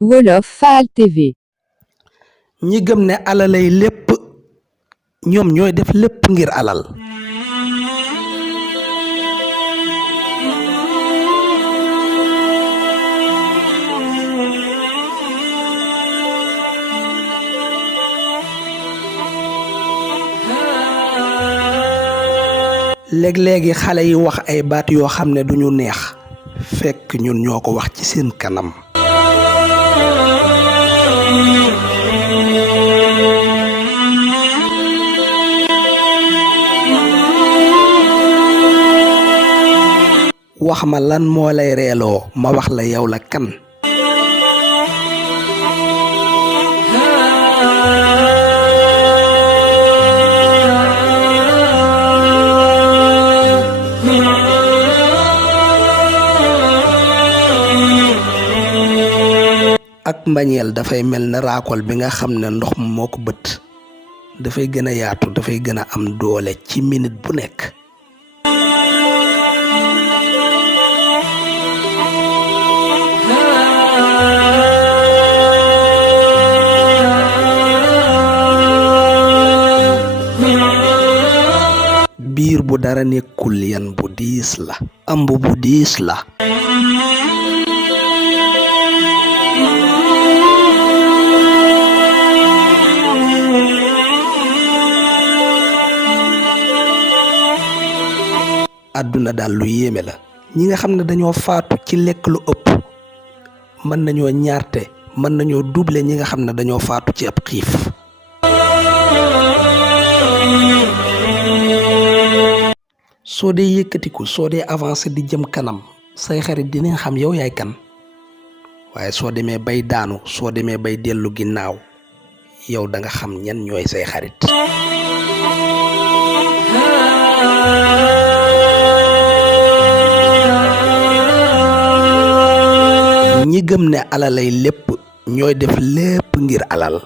Wolof Fall TV. ñi gëm ne alalay lépp ñoom ñooy def lépp ngir alal. léeg-léegi xale yi wax ay baat yoo xam ne duñu neex fekk ñun ñoo ko wax ci seen kanam. wax ma lan moo lay reeloo ma wax la yow la kan. ak mbañeel dafay mel ne raakol bi nga xam ne ndox moo ko bët dafay gën a yaatu dafay gën a am doole ci minute bu nekk. biir bu dara nekkul yan bu diis la ëmb bu diis la. àdduna daal lu yéeme la ñi nga xam ne dañoo faatu ci lekk lu ëpp mën nañoo ñaarte mën nañoo doubler ñi nga xam ne dañoo faatu ci ab xiif. soo dee yëkkatiku soo dee avancé di jëm kanam say xarit dinañ xam yow yaay kan waaye soo demee bay daanu soo demee bay dellu ginnaaw yow da nga xam ñan ñooy say xarit. ñi gëm ne alalay lépp ñooy def lépp ngir alal.